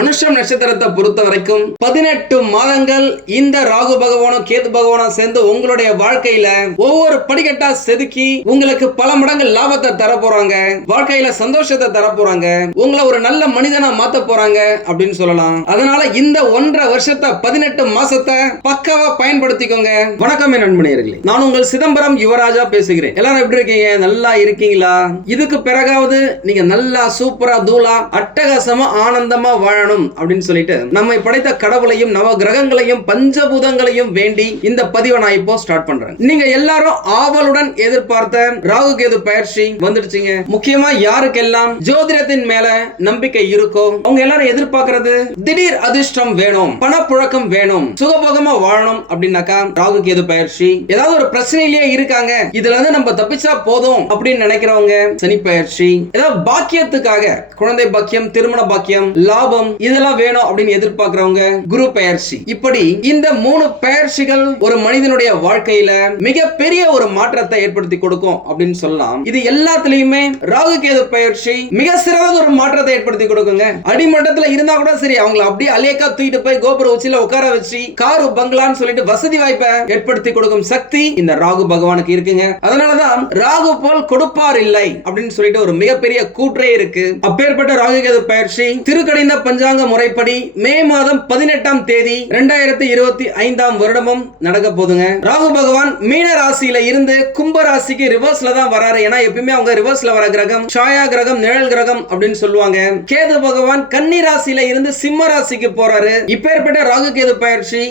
அனுஷம் நட்சத்திரத்தை பொறுத்த வரைக்கும் பதினெட்டு மாதங்கள் இந்த ராகு பகவானும் கேது பகவானும் சேர்ந்து உங்களுடைய வாழ்க்கையில ஒவ்வொரு படிக்கட்டா செதுக்கி உங்களுக்கு பல மடங்கு லாபத்தை தர போறாங்க. வாழ்க்கையில சந்தோஷத்தை தர போறாங்க. உங்களை ஒரு நல்ல மனிதனா மாத்த போறாங்க அப்படின்னு சொல்லலாம். அதனால இந்த ஒன்றரை வருஷத்தை பதினெட்டு மாசத்தை பக்காவா பயன்படுத்திக்கோங்க. வணக்கம் என் நண்பனியர்களே நான் உங்கள் சிதம்பரம் யுவராஜா பேசுகிறேன். எல்லாரும் எப்படி இருக்கீங்க? நல்லா இருக்கீங்களா? இதுக்கு பிறகாவது நீங்க நல்லா சூப்பரா தூளா அட்டகாசமா ஆனந்தமா வாழணும். அப்படின்னு சொல்லிட்டு நம்மை படைத்த கடவுளையும் நவ கிரகங்களையும் பஞ்சபூதங்களையும் வேண்டி இந்த பதிவை நான் இப்போ ஸ்டார்ட் பண்றேன். நீங்க எல்லாரும் ஆவலுடன் எதிர்பார்த்த ராகு கேது பயிற்சி வந்துடுச்சுங்க. முக்கியமா யாருக்கெல்லாம் ஜோதிடத்தின் மேல நம்பிக்கை இருக்கோ அவங்க எல்லாரும் எதிர்பார்க்கறது திடீர் அதிர்ஷ்டம் வேணும் பணப்புழக்கம் வேணும் சுகபோகமா வாழணும் அப்படின்னாக்கா ராகு கேது பயிற்சி ஏதாவது ஒரு பிரச்சனையிலேயே இருக்காங்க. இதுல இருந்து நம்ம தப்பிச்சா போதும் அப்படின்னு நினைக்கிறவங்க சனி பயிற்சி. ஏதாவது பாக்கியத்துக்காக குழந்தை பாக்கியம் திருமண பாக்கியம் லாபம் இதெல்லாம் வேணும் அப்படின்னு எதிர்பார்க்கிறவங்க குரு பயிற்சி இப்படி இந்த மூணு பயிற்சிகள் ஒரு மனிதனுடைய வாழ்க்கையில மிகப்பெரிய ஒரு மாற்றத்தை ஏற்படுத்தி கொடுக்கும் அப்படின்னு சொல்லலாம். இது எல்லாத்துலயுமே ராகு கேது பயிற்சி மிக சிறந்த ஒரு மாற்றத்தை ஏற்படுத்தி கொடுக்குங்க. அடிமட்டத்துல இருந்தா கூட சரி அவங்களை அப்படியே அலேக்கா தூக்கிட்டு போய் கோபுர உச்சியில உட்கார வச்சு காரு பங்களான்னு சொல்லிட்டு வசதி வாய்ப்பை ஏற்படுத்தி கொடுக்கும் சக்தி இந்த ராகு பகவானுக்கு இருக்குங்க. அதனாலதான் ராகு போல் கொடுப்பார் இல்லை அப்படின்னு சொல்லிட்டு ஒரு மிகப்பெரிய கூற்றே இருக்கு. அப்பேற்பட்ட ராகு கேது பயிற்சி திருக்கடிந்த அரசாங்க முறைப்படி மே மாதம் பதினெட்டாம் தேதி இரண்டாயிரத்தி இருபத்தி ஐந்தாம் வருடமும் நடக்க போதுங்க ராகு பகவான் மீன ராசியில இருந்து கும்ப ராசிக்கு ரிவர்ஸ்ல தான் வராரு. ஏன்னா எப்பயுமே அவங்க ரிவர்ஸ்ல வர கிரகம் சாயா கிரகம் நிழல் கிரகம் அப்படின்னு சொல்லுவாங்க. கேது பகவான் கன்னி ராசியில இருந்து சிம்ம ராசிக்கு போறாரு. இப்பேற்பட்ட ராகு கேது பயிற்சி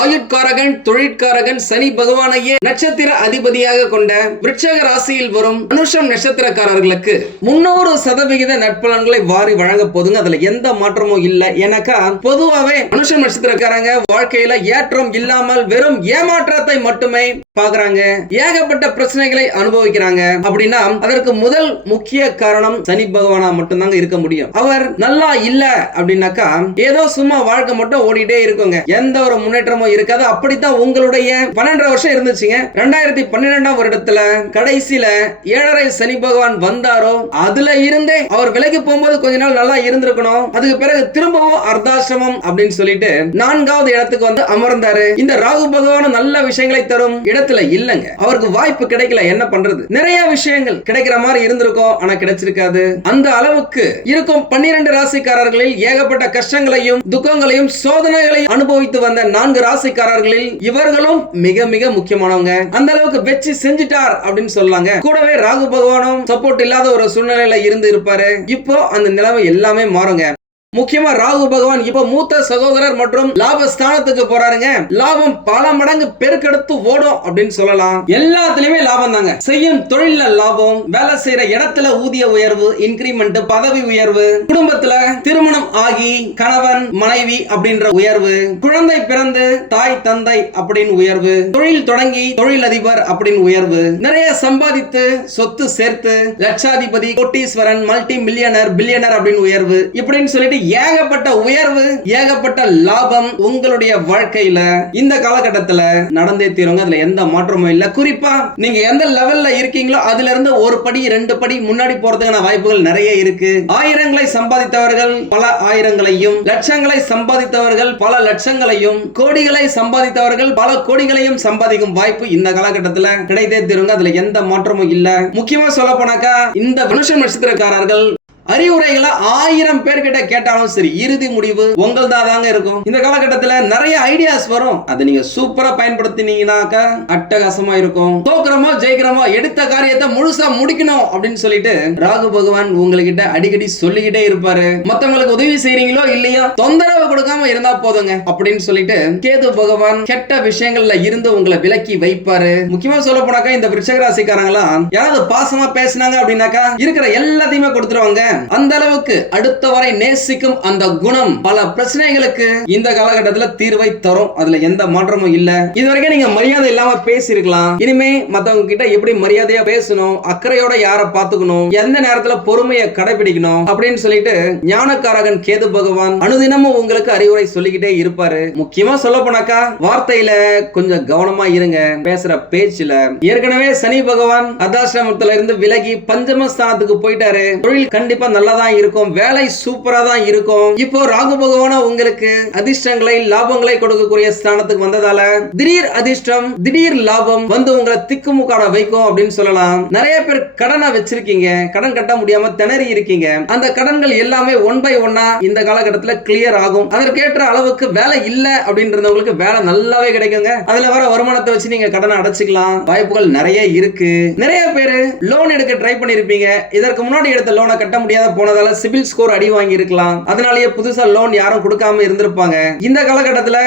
ஆயுட்காரகன் தொழிற்காரகன் சனி பகவானையே நட்சத்திர அதிபதியாக கொண்ட விருட்சக ராசியில் வரும் அனுஷம் நட்சத்திரக்காரர்களுக்கு முன்னூறு சதவிகித நட்பலன்களை வாரி வழங்க போதுங்க. அதுல எந்த மாற்றமும் இல்ல. எனக்கா பொதுவாவே அனுஷம் நட்சத்திரக்காரங்க வாழ்க்கையில ஏற்றம் இல்லாமல் வெறும் ஏமாற்றத்தை மட்டுமே பாக்குறாங்க ஏகப்பட்ட பிரச்சனைகளை அனுபவிக்கிறாங்க. அப்படின்னா அதற்கு முதல் முக்கிய காரணம் சனி பகவானா மட்டும்தாங்க இருக்க முடியும். அவர் நல்லா இல்ல அப்படின்னாக்கா ஏதோ சும்மா வாழ்க்கை மட்டும் ஓடிட்டே இருக்குங்க. எந்த ஒரு முன்னேற்றமும் இருக்காது. அப்படித்தான் உங்களுடைய பன்னெண்டரை வருஷம் இருந்துச்சுங்க. ரெண்டாயிரத்தி பன்னிரெண்டாம் வருடத்துல கடைசியில ஏழரை சனி பகவான் வந்தாரோ அதுல இருந்தே அவர் விலகி போகும்போது கொஞ்ச நாள் நல்லா இருந்திருக்கணும். அதுக்கு பிறகு திரும்பவும் அர்த்தாசிரமம் அப்படின்னு சொல்லிட்டு நான்காவது இடத்துக்கு வந்து அமர்ந்தாரு. இந்த ராகு பகவானும் நல்ல விஷயங்களை தரும் இடத்துல இல்லங்க. அவருக்கு வாய்ப்பு கிடைக்கல. என்ன பண்றது? நிறைய விஷயங்கள் கிடைக்கிற மாதிரி இருந்திருக்கும் ஆனா கிடைச்சிருக்காது. அந்த அளவுக்கு இருக்கும் பன்னிரண்டு ராசிக்காரர்களில் ஏகப்பட்ட கஷ்டங்களையும் துக்கங்களையும் சோதனைகளையும் அனுபவித்து வந்த நான்கு ராசிக்காரர்களில் இவர்களும் மிக மிக முக்கியமானவங்க. அந்த அளவுக்கு வச்சு செஞ்சிட்டார் அப்படின்னு சொல்லாங்க. கூடவே ராகு பகவானும் சப்போர்ட் இல்லாத ஒரு சூழ்நிலையில இருந்து இருப்பாரு. இப்போ அந்த நிலைமை எல்லாமே மாறுங்க. முக்கியமா ராகு பகவான் இப்ப மூத்த சகோதரர் மற்றும் லாபஸ்தானத்துக்கு போறாருங்க. லாபம் பல மடங்கு பெருக்கெடுத்து ஓடும் அப்படின்னு சொல்லலாம். எல்லாத்துலயுமே லாபம் தாங்க. செய்யும் தொழில்ல லாபம் வேலை செய்யற இடத்துல ஊதிய உயர்வு இன்கிரிமெண்ட் பதவி உயர்வு குடும்பத்துல திருமணம் ஆகி கணவன் மனைவி அப்படின்ற உயர்வு குழந்தை பிறந்து தாய் தந்தை அப்படின்னு உயர்வு தொழில் தொடங்கி தொழில் அதிபர் அப்படின்னு உயர்வு நிறைய சம்பாதித்து சொத்து சேர்த்து லட்சாதிபதி கோட்டீஸ்வரன் மல்டி மில்லியனர் பில்லியனர் அப்படின்னு உயர்வு இப்படின்னு சொல்லிட்டு ஏகப்பட்ட உயர்வு ஏகப்பட்ட லாபம் உங்களுடைய வாழ்க்கையில இந்த காலகட்டத்துல நடந்தே தீருங்க. அதுல எந்த மாற்றமும் இல்ல. குறிப்பா நீங்க எந்த லெவல்ல இருக்கீங்களோ அதுல இருந்து ஒரு படி ரெண்டு படி முன்னாடி போறதுக்கான வாய்ப்புகள் நிறைய இருக்கு. ஆயிரங்களை சம்பாதித்தவர்கள் பல ஆயிரங்களையும் லட்சங்களை சம்பாதித்தவர்கள் பல லட்சங்களையும் கோடிகளை சம்பாதித்தவர்கள் பல கோடிகளையும் சம்பாதிக்கும் வாய்ப்பு இந்த காலகட்டத்துல கிடைத்தே தீருங்க. அதுல எந்த மாற்றமும் இல்ல. முக்கியமா சொல்ல போனாக்கா இந்த மனுஷன் நட்சத்திரக்காரர்கள் அறிவுரைகளை ஆயிரம் பேர்கிட்ட கேட்டாலும் சரி இறுதி முடிவு உங்கள்தான் தாங்க இருக்கும். இந்த காலகட்டத்தில் நிறைய ஐடியாஸ் வரும். அதை நீங்க சூப்பரா பயன்படுத்தினீங்கன்னாக்கா அட்டகாசமா இருக்கும். தோக்குறமோ ஜெயிக்கிறமோ எடுத்த காரியத்தை முழுசா முடிக்கணும் அப்படின்னு சொல்லிட்டு ராகு பகவான் உங்ககிட்ட அடிக்கடி சொல்லிக்கிட்டே இருப்பாரு. மத்தவங்களுக்கு உதவி செய்யறீங்களோ இல்லையா தொந்தரவு கொடுக்காம இருந்தா போதுங்க அப்படின்னு சொல்லிட்டு கேது பகவான் கெட்ட விஷயங்கள்ல இருந்து உங்களை விலக்கி வைப்பாரு. முக்கியமா சொல்ல போனாக்கா இந்த விருச்சகராசிக்காரங்களாம் யாராவது பாசமா பேசினாங்க அப்படின்னாக்கா இருக்கிற எல்லாத்தையுமே கொடுத்துருவாங்க. அந்த அளவுக்கு அடுத்த வரை நேசிக்கும் அந்த குணம் பல பிரச்சனைகளுக்கு இந்த காலகட்டத்துல தீர்வை தரும். அதுல எந்த மாற்றமும் இல்ல. இது வரைக்கும் நீங்க மரியாதை இல்லாம பேசியிருக்கலாம். இனிமே மத்தவங்க கிட்ட எப்படி மரியாதையா பேசணும் அக்கறையோட யார பாத்துக்கணும் எந்த நேரத்துல பொறுமையை கடைபிடிக்கணும் அப்படின்னு சொல்லிட்டு ஞானக்காரகன் கேது பகவான் அனுதினமும் உங்களுக்கு அறிவுரை சொல்லிக்கிட்டே இருப்பாரு. முக்கியமா சொல்ல போனாக்கா வார்த்தையில கொஞ்சம் கவனமா இருங்க. பேசுற பேச்சுல ஏற்கனவே சனி பகவான் அதாசிரமத்துல இருந்து விலகி பஞ்சம ஸ்தானத்துக்கு போயிட்டாரு. தொழில் கண்டிப்பா நல்லா தான் இருக்கும் வேலை சூப்பரா தான் இருக்கும். இப்போ ராகு பகவான உங்களுக்கு அதிர்ஷ்டங்களை லாபங்களை கொடுக்கக்கூடிய ஸ்தானத்துக்கு வந்ததால திடீர் அதிர்ஷ்டம் திடீர் லாபம் வந்து உங்களை திக்குமுக்காட வைக்கும் அப்படின்னு சொல்லலாம். நிறைய பேர் கடனை வச்சிருக்கீங்க கடன் கட்ட முடியாம திணறி இருக்கீங்க. அந்த கடன்கள் எல்லாமே ஒன் பை ஒன்னா இந்த காலகட்டத்துல கிளியர் ஆகும். அதற்கேற்ற அளவுக்கு வேலை இல்ல அப்படின்றவங்களுக்கு வேலை நல்லாவே கிடைக்குங்க. அதுல வர வருமானத்தை வச்சு நீங்க கடனை அடைச்சிக்கலாம். வாய்ப்புகள் நிறைய இருக்கு. நிறைய பேர் லோன் எடுக்க ட்ரை பண்ணிருப்பீங்க. இதற்கு முன்னாடி எடுத்த லோனை கட்ட முடியும் போனதால சிபில் ஸ்கோர் அடி வாங்கி இருக்கலாம் அதனாலேயே புதுசா லோன் யாரும் கொடுக்காம இருந்திருப்பாங்க. இந்த காலகட்டத்துல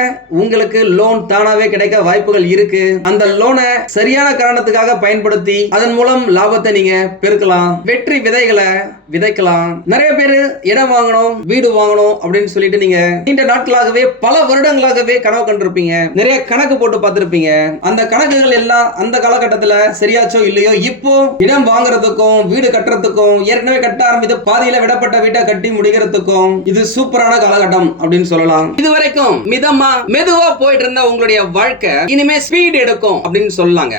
உங்களுக்கு லோன் தானாவே கிடைக்க வாய்ப்புகள் இருக்கு. அந்த லோனை சரியான காரணத்துக்காக பயன்படுத்தி அதன் மூலம் லாபத்தை நீங்க பெருக்கலாம். வெற்றி விதைகளை விதைக்கலாம். நிறைய பேர் இடம் வாங்கணும் வீடு வாங்கணும் அப்படின்னு சொல்லிட்டு நீங்க நீண்ட நாட்களாகவே பல வருடங்களாகவே கனவு கண்டிருப்பீங்க. நிறைய கணக்கு போட்டு பார்த்திருப்பீங்க. அந்த கணக்குகள் எல்லாம் அந்த காலகட்டத்துல சரியாச்சோ இல்லையோ இப்போ இடம் வாங்குறதுக்கும் வீடு கட்டுறதுக்கும் ஏற்கனவே கட்ட ஆரம்பித்த பாதியில விடப்பட்ட வீட்டை கட்டி முடிக்கிறதுக்கும் இது சூப்பரான காலகட்டம் அப்படின்னு சொல்லலாம். இது வரைக்கும் மிதமா மெதுவா போயிட்டு இருந்த உங்களுடைய வாழ்க்கை இனிமே ஸ்பீட் எடுக்கும் அப்படின்னு சொல்லலாங்க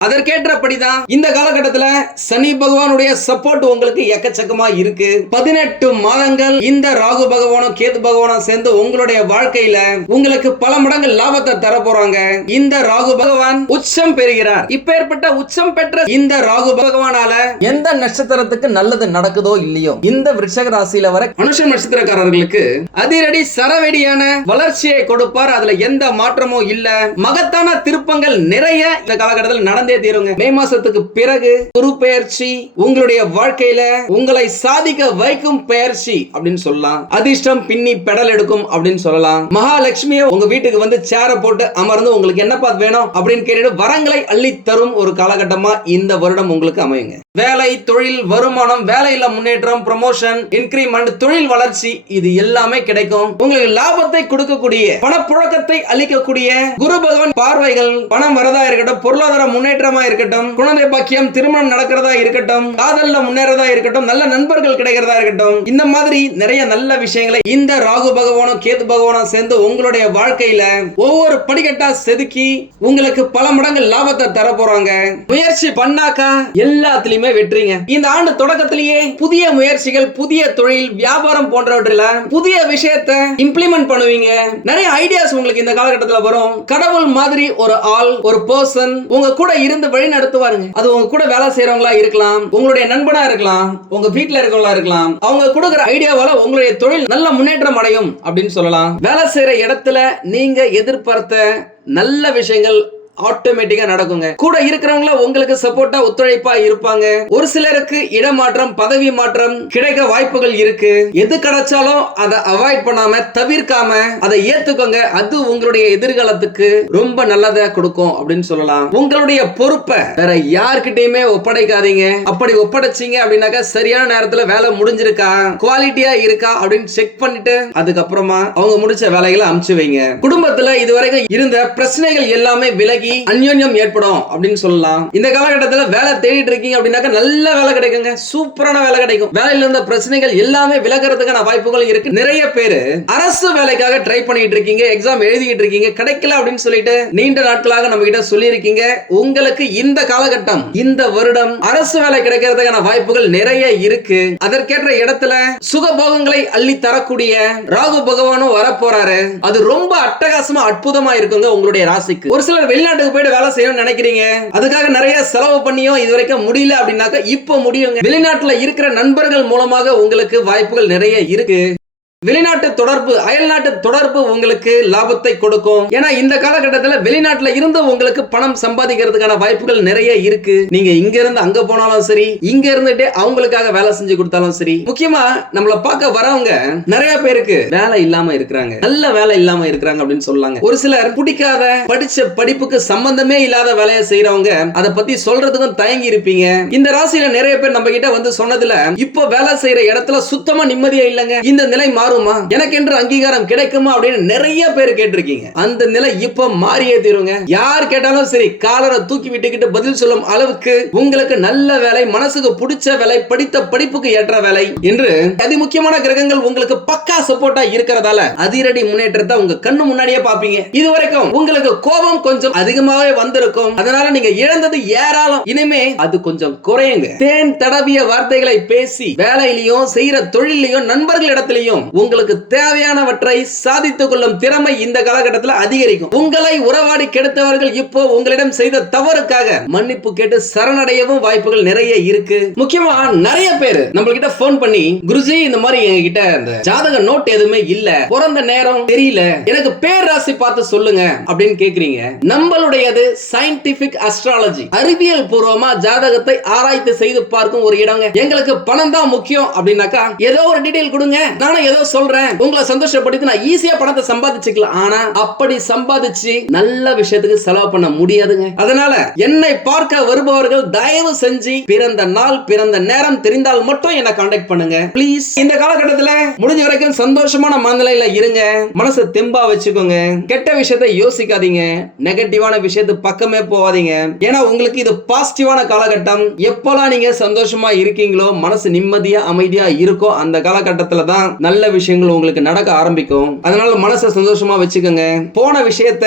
அதற்கேற்றபடிதான் இந்த காலகட்டத்துல சனி பகவானுடைய சப்போர்ட் உங்களுக்கு எக்கச்சக்கமா இருக்கு. பதினெட்டு மாதங்கள் இந்த ராகு பகவானும் கேது பகவானும் சேர்ந்து உங்களுடைய வாழ்க்கையில உங்களுக்கு பல மடங்கு லாபத்தை தர போறாங்க இந்த ராகு பகவான் உச்சம் பெறுகிறார். இப்ப ஏற்பட்ட உச்சம் பெற்ற இந்த ராகு பகவானால எந்த நட்சத்திரத்துக்கு நல்லது நடக்குதோ இல்லையோ இந்த விருஷக ராசியில வர மனுஷ நட்சத்திரக்காரர்களுக்கு அதிரடி சரவெடியான வளர்ச்சியை கொடுப்பார். அதுல எந்த மாற்றமும் இல்ல. மகத்தான திருப்பங்கள் நிறைய இந்த காலகட்டத்தில் நடந்து தீருங்க. மே மாசத்துக்கு பிறகு குரு பெயர்ச்சி உங்களுடைய வாழ்க்கையில உங்களை சாதிக்க வைக்கும் பெயர்ச்சி அப்படின்னு சொல்லலாம். அதிர்ஷ்டம் பின்னி பெடல் எடுக்கும் அப்படின்னு சொல்லலாம். மகாலட்சுமியை உங்க வீட்டுக்கு வந்து சேர போட்டு அமர்ந்து உங்களுக்கு என்னப்பா வேணும் அப்படின்னு கேட்டுட்டு வரங்களை அள்ளி தரும் ஒரு காலகட்டமா இந்த வருடம் உங்களுக்கு அமையுங்க. வேலை தொழில் வருமானம் வேலையில முன்னேற்றம் ப்ரமோஷன் இன்கிரிமெண்ட் தொழில் வளர்ச்சி இது எல்லாமே கிடைக்கும். உங்களுக்கு லாபத்தை கொடுக்கக்கூடிய பணப்புழக்கத்தை அளிக்கக்கூடிய குரு பகவான் பார்வைகள் பணம் வரதா இருக்கட்டும் பொருளாதார முன்னேற்ற முன்னேற்றமா இருக்கட்டும். குழந்தை பாக்கியம் திருமணம் நடக்கிறதா இருக்கட்டும். காதல்ல முன்னேறதா இருக்கட்டும். நல்ல நண்பர்கள் கிடைக்கிறதா இருக்கட்டும். இந்த மாதிரி நிறைய நல்ல விஷயங்களை இந்த ராகு பகவானும் கேது பகவானும் சேர்ந்து உங்களுடைய வாழ்க்கையில ஒவ்வொரு படிக்கட்டா செதுக்கி உங்களுக்கு பல மடங்கு லாபத்தை தர போறாங்க முயற்சி பண்ணாக்கா எல்லாத்துலயுமே வெற்றிங்க. இந்த ஆண்டு தொடக்கத்திலேயே புதிய முயற்சிகள் புதிய தொழில் வியாபாரம் போன்றவற்றில புதிய விஷயத்தை இம்ப்ளிமெண்ட் பண்ணுவீங்க. நிறைய ஐடியாஸ் உங்களுக்கு இந்த காலகட்டத்தில் வரும். கடவுள் மாதிரி ஒரு ஆள் ஒரு பர்சன் உங்க கூட இருந்து வழி நடத்துவாருங்க. அது உங்க கூட வேலை செய்யறவங்களா இருக்கலாம் உங்களுடைய நண்பனா இருக்கலாம் உங்க வீட்ல இருக்கவங்களா இருக்கலாம். அவங்க கொடுக்குற ஐடியாவால உங்களுடைய தொழில் நல்ல முன்னேற்றம் அடையும் அப்படின்னு சொல்லலாம். வேலை செய்யற இடத்துல நீங்க எதிர்பார்த்த நல்ல விஷயங்கள் ஆட்டோமேட்டிக்கா நடக்குங்க. கூட இருக்கிறவங்கள உங்களுக்கு சப்போர்ட்டா ஒத்துழைப்பா இருப்பாங்க. ஒரு சிலருக்கு இடமாற்றம் பதவி மாற்றம் கிடைக்க வாய்ப்புகள் இருக்கு. எது கிடைச்சாலும் அதை அவாய்ட் பண்ணாம தவிர்க்காம அதை ஏத்துக்கோங்க. அது உங்களுடைய எதிர்காலத்துக்கு ரொம்ப நல்லதை கொடுக்கும் அப்படின்னு சொல்லலாம். உங்களுடைய பொறுப்பை வேற யார்கிட்டயுமே ஒப்படைக்காதீங்க. அப்படி ஒப்படைச்சீங்க அப்படின்னாக்கா சரியான நேரத்துல வேலை முடிஞ்சிருக்கா? குவாலிட்டியா இருக்கா? அப்படின்னு செக் பண்ணிட்டு அதுக்கப்புறமா அவங்க முடிச்ச வேலைகளை அமுச்சு வைங்க. குடும்பத்துல இதுவரைக்கும் இருந்த பிரச்சனைகள் எல்லாமே விலகி அந்யோன்யம் ஏற்படும் அப்படின்னு சொல்லலாம். இந்த காலகட்டத்துல வேலை தேடிட்டு இருக்கீங்க அப்படின்னாக்கா நல்ல வேலை கிடைக்குங்க. சூப்பரான வேலை கிடைக்கும். வேலையில இருந்த பிரச்சனைகள் எல்லாமே விலகிறதுக்கான வாய்ப்புகள் இருக்கு. நிறைய பேரு அரசு வேலைக்காக ட்ரை பண்ணிட்டு இருக்கீங்க. எக்ஸாம் எழுதிட்டு இருக்கீங்க. கிடைக்கல அப்படின்னு சொல்லிட்டு நீண்ட நாட்களாக நம்ம கிட்ட சொல்லியிருக்கீங்க. உங்களுக்கு இந்த காலகட்டம் இந்த வருடம் அரசு வேலை கிடைக்கிறதுக்கான வாய்ப்புகள் நிறைய இருக்கு. அதற்கேற்ற இடத்துல சுகபோகங்களை அள்ளி தரக்கூடிய ராகு பகவானும் வரப்போறாரு. அது ரொம்ப அட்டகாசமா அற்புதமா இருக்குங்க உங்களுடைய ராசிக்கு. ஒரு சிலர் வெளிநாட்டுக்கு போயிட்டு வேலை செய்யணும்னு நினைக்கிறீங்க? அதுக்காக நிறைய செலவு பண்ணியும் இது வரைக்கும் முடியல அப்படின்னாக்க இப்போ முடியுங்க. வெளிநாட்டுல இருக்கிற நண்பர்கள் மூலமாக உங்களுக்கு வாய்ப்புகள் நிறைய இருக்கு. வெளிநாட்டு தொடர்பு அயல்நாட்டு தொடர்பு உங்களுக்கு லாபத்தை கொடுக்கும். ஏன்னா இந்த காலகட்டத்தில் வெளிநாட்டுல இருந்து உங்களுக்கு பணம் சம்பாதிக்கிறதுக்கான வாய்ப்புகள் நிறைய இருக்கு. நீங்க இங்க இருந்து அங்க போனாலும் சரி இங்க இருந்துட்டே அவங்களுக்காக வேலை செஞ்சு கொடுத்தாலும் சரி முக்கியமா நம்மள பார்க்க வரவங்க நிறைய பேருக்கு வேலை இல்லாம இருக்கிறாங்க. நல்ல வேலை இல்லாம இருக்கிறாங்க அப்படின்னு சொல்லாங்க. ஒரு சிலர் பிடிக்காத படிச்ச படிப்புக்கு சம்பந்தமே இல்லாத வேலையை செய்யறவங்க அதை பத்தி சொல்றதுக்கும் தயங்கி இருப்பீங்க. இந்த ராசியில நிறைய பேர் நம்ம கிட்ட வந்து சொன்னதுல இப்போ வேலை செய்யற இடத்துல சுத்தமா நிம்மதியா இல்லைங்க. இந்த நிலை மாறும்? மாறுமா எனக்கென்று அங்கீகாரம் கிடைக்குமா அப்படின்னு நிறைய பேர் கேட்டிருக்கீங்க. அந்த நிலை இப்ப மாறியே தீருங்க. யார் கேட்டாலும் சரி காலரை தூக்கி விட்டுக்கிட்டு பதில் சொல்லும் அளவுக்கு உங்களுக்கு நல்ல வேலை மனசுக்கு பிடிச்ச வேலை படித்த படிப்புக்கு ஏற்ற வேலை என்று அதி முக்கியமான கிரகங்கள் உங்களுக்கு பக்கா சப்போர்ட்டா இருக்கிறதால அதிரடி முன்னேற்றத்தை உங்க கண்ணு முன்னாடியே பாப்பீங்க இதுவரைக்கும் உங்களுக்கு கோபம் கொஞ்சம் அதிகமாவே வந்திருக்கும். அதனால நீங்க இழந்தது ஏராளம். இனிமே அது கொஞ்சம் குறையுங்க. தேன் தடவிய வார்த்தைகளை பேசி வேலையிலையும் செய்யற தொழிலையும் நண்பர்கள் நண்பர்களிடத்திலையும் உங்களுக்கு தேவையானவற்றை சாதித்துக் கொள்ளும் திறமை இந்த காலகட்டத்தில் அதிகரிக்கும். உங்களை உறவாடி கெடுத்தவர்கள் இப்போ உங்களிடம் செய்த தவறுக்காக மன்னிப்பு கேட்டு சரணடையவும் வாய்ப்புகள் நிறைய இருக்கு. முக்கியமா நிறைய பேர் நம்ம கிட்ட போன் பண்ணி குருஜி இந்த மாதிரி எங்ககிட்ட இந்த ஜாதக நோட் எதுவுமே இல்ல பிறந்த நேரம் தெரியல எனக்கு பேர் ராசி பார்த்து சொல்லுங்க அப்படின்னு கேக்குறீங்க. நம்மளுடையது சயின்டிபிக் அஸ்ட்ராலஜி அறிவியல் பூர்வமா ஜாதகத்தை ஆராய்ச்சி செய்து பார்க்கும் ஒரு இடங்க. எங்களுக்கு பணம் தான் முக்கியம் அப்படின்னாக்கா ஏதோ ஒரு டீடைல் கொடுங்க. நானும் ஏதோ சொல்றேன். உங்களை சந்தோஷப்படுத்தி நான் ஈஸியா பணத்தை சம்பாதிச்சுக்கலாம். ஆனா அப்படி சம்பாதிச்சு நல்ல விஷயத்துக்கு செலவு பண்ண முடியாதுங்க. அதனால என்னை பார்க்க வருபவர்கள் தயவு செஞ்சு பிறந்த நாள் பிறந்த நேரம் தெரிந்தால் மட்டும் என்ன காண்டாக்ட் பண்ணுங்க. ப்ளீஸ் இந்த காலகட்டத்துல முடிஞ்ச வரைக்கும் சந்தோஷமான மனநிலையில இருங்க. மனசை தெம்பா வச்சுக்கோங்க. கெட்ட விஷயத்தை யோசிக்காதீங்க. நெகட்டிவான விஷயத்து பக்கமே போகாதீங்க. ஏன்னா உங்களுக்கு இது பாசிட்டிவான காலகட்டம். எப்போல்லாம் நீங்க சந்தோஷமா இருக்கீங்களோ மனசு நிம்மதியா அமைதியா இருக்கோ அந்த காலகட்டத்துல தான் நல்ல விஷயங்கள் உங்களுக்கு நடக்க ஆரம்பிக்கும். அதனால மனசை சந்தோஷமா வச்சுக்கோங்க. போன விஷயத்த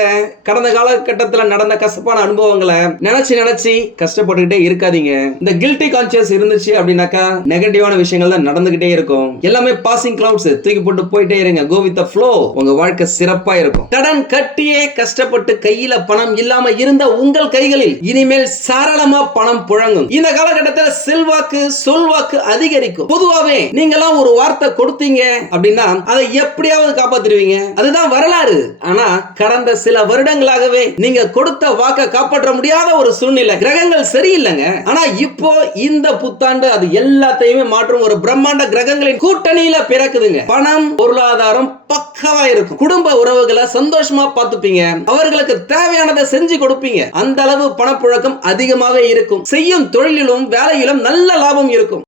கடந்த காலகட்டத்தில் நடந்த கசப்பான அனுபவங்களை நினைச்சு நினைச்சு கஷ்டப்பட்டுக்கிட்டே இருக்காதீங்க. இந்த கில்ட்டி கான்சியஸ் இருந்துச்சு அப்படின்னாக்கா நெகட்டிவான விஷயங்கள் தான் நடந்துகிட்டே இருக்கும். எல்லாமே பாசிங் கிளவுட்ஸ் தூக்கி போட்டு போயிட்டே இருங்க. கோ வித் ஃப்ளோ உங்க வாழ்க்கை சிறப்பா இருக்கும். கடன் கட்டியே கஷ்டப்பட்டு கையில பணம் இல்லாம இருந்த உங்கள் கைகளில் இனிமேல் சாரளமா பணம் புழங்கும். இந்த காலகட்டத்தில் செல்வாக்கு சொல்வாக்கு அதிகரிக்கும். பொதுவாவே நீங்கெல்லாம் ஒரு வார்த்தை கொடுத்தீங்க அப்படின்னா அதை எப்படியாவது காப்பாத்திருவீங்க அதுதான் வரலாறு. ஆனா கடந்த சில வருடங்களாகவே நீங்க கொடுத்த வாக்க காப்பாற்ற முடியாத ஒரு சூழ்நிலை. கிரகங்கள் சரியில்லைங்க. ஆனா இப்போ இந்த புத்தாண்டு அது எல்லாத்தையுமே மாற்றும் ஒரு பிரம்மாண்ட கிரகங்களின் கூட்டணியில பிறக்குதுங்க. பணம் பொருளாதாரம் பக்கவா இருக்கும். குடும்ப உறவுகளை சந்தோஷமா பார்த்துப்பீங்க. அவர்களுக்கு தேவையானதை செஞ்சு கொடுப்பீங்க. அந்த அளவு பணப்புழக்கம் அதிகமாவே இருக்கும். செய்யும் தொழிலிலும் வேலையிலும் நல்ல லாபம் இருக்கும்.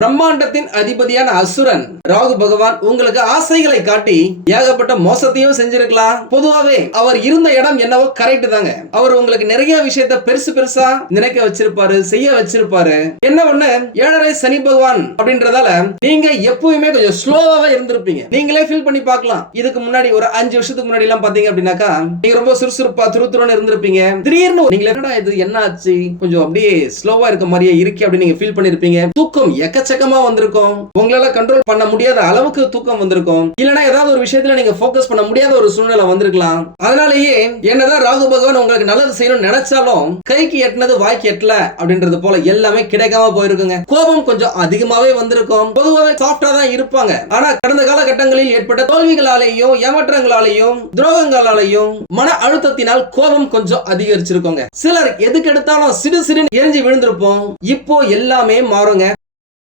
பிரம்மாண்டத்தின் அதிபதியான அசுரன் ராகு பகவான் உங்களுக்கு ஆசைகளை காட்டி ஏகப்பட்ட மோசத்தையும் செஞ்சிருக்கலாம். பொதுவாவே அவர் இருந்த இடம் என்னவோ கரெக்ட் தாங்க. அவர் உங்களுக்கு நிறைய விஷயத்த பெருசு பெருசா நினைக்க வச்சிருப்பாரு செய்ய வச்சிருப்பாரு. என்ன ஒண்ணு? ஏழரை சனி பகவான் அப்படின்றதால நீங்க எப்பவுமே கொஞ்சம் ஸ்லோவாவே இருந்திருப்பீங்க. நீங்களே ஃபீல் பண்ணி பார்க்கலாம். இதுக்கு முன்னாடி ஒரு அஞ்சு வருஷத்துக்கு முன்னாடி எல்லாம் பாத்தீங்க அப்படின்னாக்கா நீங்க ரொம்ப சுறுசுறுப்பா துருத்துருன்னு இருந்திருப்பீங்க. திடீர்னு நீங்க என்னடா இது என்ன ஆச்சு? கொஞ்சம் அப்படியே ஸ்லோவா இருக்க மாதிரியே இருக்கு அப்படின்னு நீங்க ஃபீல் பண்ணிருப்பீங்க. தூக்கம் எக்கச்சக்கமா வந்திருக்கும். உங்களால கண்ட்ரோல் பண்ண முடியாத அளவுக்கு தூக்கம் வந்திருக்கும். இல்லனா ஏதாவது ஒரு விஷயத்துல நீங்க ஃபோக்கஸ் பண்ண முடியாத ஒரு சூழ்நிலை வந்திருக்கலாம். அதனாலேயே என்னதான் ராகு பகவான் உங்களுக்கு நல்லது செய்யணும்னு நினைச்சாலும் கைக்கு எட்டினது வாய்க்கு எட்டல அப்படின்றது போல எல்லாமே கிடைக்காம போயிருக்குங்க. கோபம் கொஞ்சம் அதிகமாவே வந்திருக்கும். பொதுவாகவே சாஃப்டா தான் இருப்பாங்க. ஆனா கடந்த காலகட்டங்களில் ஏற்பட்ட தோல்விகளாலேயும் ஏமாற்றங்களாலேயும் துரோகங்களாலேயும் மன அழுத்தத்தினால் கோபம் கொஞ்சம் அதிகரிச்சிருக்கோங்க. சிலர் எதுக்கு எடுத்தாலும் சிறு சிறு எரிஞ்சு விழுந்திருப்போம். இப்போ எல்லாமே மாறுங்க.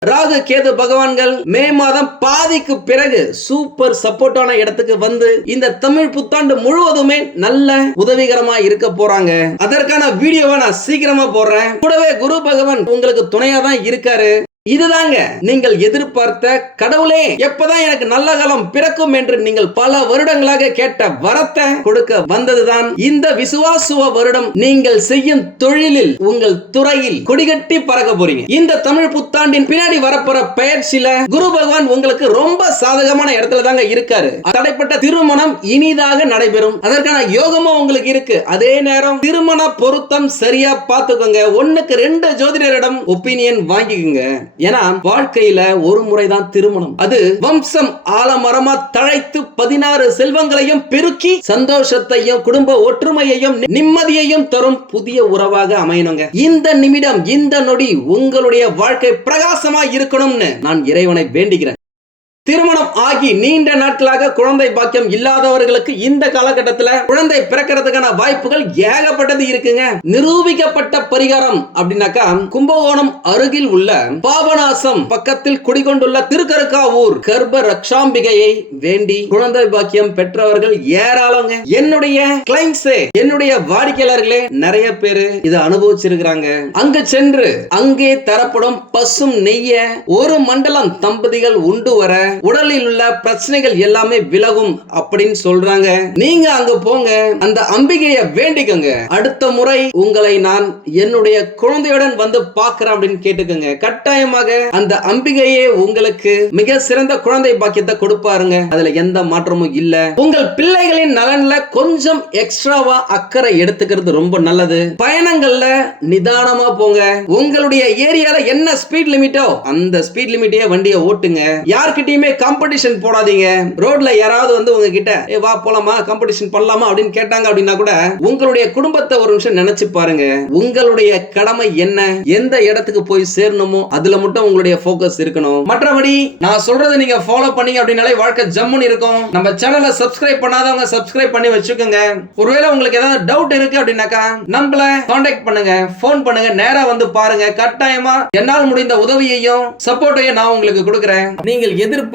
ராகு கேது பகவான்கள் மே மாதம் பாதிக்கு பிறகு சூப்பர் சப்போர்ட்டான இடத்துக்கு வந்து இந்த தமிழ் புத்தாண்டு முழுவதுமே நல்ல உதவிகரமா இருக்க போறாங்க. அதற்கான வீடியோவை நான் சீக்கிரமா போடுறேன். கூடவே குரு பகவான் உங்களுக்கு துணையா தான் இருக்காரு. இதுதாங்க நீங்கள் எதிர்பார்த்த கடவுளே. எப்பதான் எனக்கு நல்ல காலம் பிறக்கும் என்று நீங்கள் பல வருடங்களாக கேட்ட வரத்தை கொடுக்க வந்ததுதான். இந்த விசுவாசுவ வருடம் நீங்கள் செய்யும் தொழிலில் உங்கள் துறையில் கொடிகட்டி பறக்க போறீங்க. இந்த தமிழ் புத்தாண்டின் பின்னாடி வரப்போற பயிற்சியில குரு பகவான் உங்களுக்கு ரொம்ப சாதகமான இடத்துல தாங்க இருக்காரு. தடைப்பட்ட திருமணம் இனிதாக நடைபெறும். அதற்கான யோகமும் உங்களுக்கு இருக்கு. அதே நேரம் திருமண பொருத்தம் சரியா பார்த்துக்கோங்க. ஒண்ணுக்கு ரெண்டு ஜோதிடரிடம் ஒப்பீனியன் வாங்கிக்கோங்க. ஏன்னா வாழ்க்கையில ஒரு முறைதான் திருமணம். அது வம்சம் ஆலமரமா தழைத்து பதினாறு செல்வங்களையும் பெருக்கி சந்தோஷத்தையும் குடும்ப ஒற்றுமையையும் நிம்மதியையும் தரும் புதிய உறவாக அமையணுங்க. இந்த நிமிடம் இந்த நொடி உங்களுடைய வாழ்க்கை பிரகாசமா இருக்கணும்னு நான் இறைவனை வேண்டுகிறேன். திருமணம் ஆகி நீண்ட நாட்களாக குழந்தை பாக்கியம் இல்லாதவர்களுக்கு இந்த காலகட்டத்தில் குழந்தை பிறக்கிறதுக்கான வாய்ப்புகள் ஏகப்பட்டது இருக்குங்க. நிரூபிக்கப்பட்ட பரிகாரம் அப்படின்னாக்கா கும்பகோணம் அருகில் உள்ள பாபநாசம் பக்கத்தில் குடிகொண்டுள்ள திருக்கருக்காவூர் கர்ப்ப ரக்ஷாம்பிகையை வேண்டி குழந்தை பாக்கியம் பெற்றவர்கள் ஏராளங்க. என்னுடைய கிளைண்ட்ஸே என்னுடைய வாடிக்கையாளர்களே நிறைய பேரு இதை அனுபவிச்சிருக்கிறாங்க. அங்கு சென்று அங்கே தரப்படும் பசும் நெய்ய ஒரு மண்டலம் தம்பதிகள் உண்டு வர உடலில் உள்ள பிரச்சனைகள் எல்லாமே விலகும் அப்படின்னு சொல்றாங்க. நீங்க அங்க போங்க. அந்த அம்பிகைய வேண்டிக்கோங்க. அடுத்த முறை உங்களை நான் என்னுடைய குழந்தையுடன் வந்து பாக்குறேன் அப்படின்னு கேட்டுக்கோங்க. கட்டாயமாக அந்த அம்பிகையே உங்களுக்கு மிக சிறந்த குழந்தை பாக்கியத்தை கொடுப்பாருங்க. அதுல எந்த மாற்றமும் இல்ல. உங்கள் பிள்ளைகளின் நலன்ல கொஞ்சம் எக்ஸ்ட்ராவா அக்கறை எடுத்துக்கிறது ரொம்ப நல்லது. பயணங்கள்ல நிதானமா போங்க. உங்களுடைய ஏரியால என்ன ஸ்பீட் லிமிட்டோ அந்த ஸ்பீட் லிமிட்டே வண்டியை ஓட்டுங்க. யார்கிட்டயுமே காம்படிஷன் போடாதீங்க. ரோட்ல யாராவது வந்து உங்ககிட்ட ஏ வா போலாமா? காம்படிஷன் பண்ணலாமா? அப்படின்னு கேட்டாங்க அப்படின்னா கூட உங்களுடைய குடும்பத்தை ஒரு நிமிஷம் நினைச்சு பாருங்க. உங்களுடைய கடமை என்ன? எந்த இடத்துக்கு போய் சேரணுமோ அதுல மட்டும் உங்களுடைய ஃபோக்கஸ் இருக்கணும். மற்றபடி நான் சொல்றதை நீங்க ஃபாலோ பண்ணீங்க அப்படின்னாலே வாழ்க்கை ஜம்முன்னு இருக்கும். நம்ம சேனலை சப்ஸ்கிரைப் பண்ணாதவங்க சப்ஸ்கிரைப் பண்ணி வச்சுக்கோங்க. ஒருவேளை உங்களுக்கு ஏதாவது டவுட் இருக்கு அப்படின்னாக்கா நம்மள காண்டாக்ட் பண்ணுங்க. ஃபோன் பண்ணுங்க. நேரா வந்து பாருங்க. கட்டாயமா என்னால் முடிந்த உதவியையும் சப்போர்ட்டையும் நான் உங்களுக்கு கொடுக்குறேன். நீங்கள் எதிர்ப்பு